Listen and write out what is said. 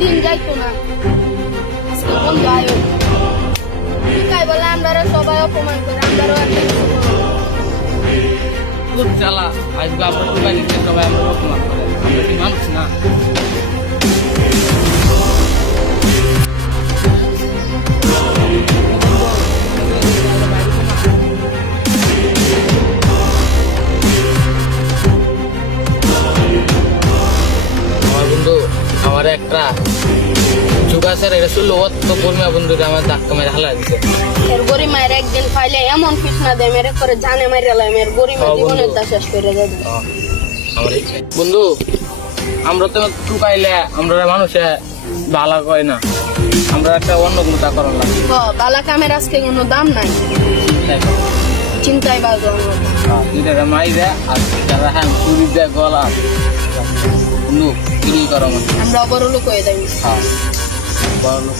দিন যাইতো না আজকে বন্ধু আয়ো তাই বলে আমরা সবাই অপমান করে আমরাও খুব জ্বালা আজকে আমরা সবাই নিচ্ছে সবাই আমরা অপমান করে আমরা কি মানুষ না আমার একটা যুগাচার এটা শুনলো তো বর্মা বন্ধুরা আমার ধাক্কা মেরে হালা দিচ্ছে এর গরিব মায়ের একদিন পাইলে এমন কৃষ্ণা দেয় মেরে করে জানে মারি এলাম এর গরিব জীবনের দা শেষ করে যাবে বন্ধু আমরা তো টুকাইলে আমরা মানুষে ভালো কয় না আমরা একটা অন্য কোনো তা করার লাগে বালা কামের আজকে কোনো দাম নাই চিন্তায় বাজো দুইটা মাইরে আর যারা হ্যাঁ চুরি দেয় গলা বন্ধু কিনি করো আমরা বড় লোক হয়ে যাই হ্যাঁ বড় লোক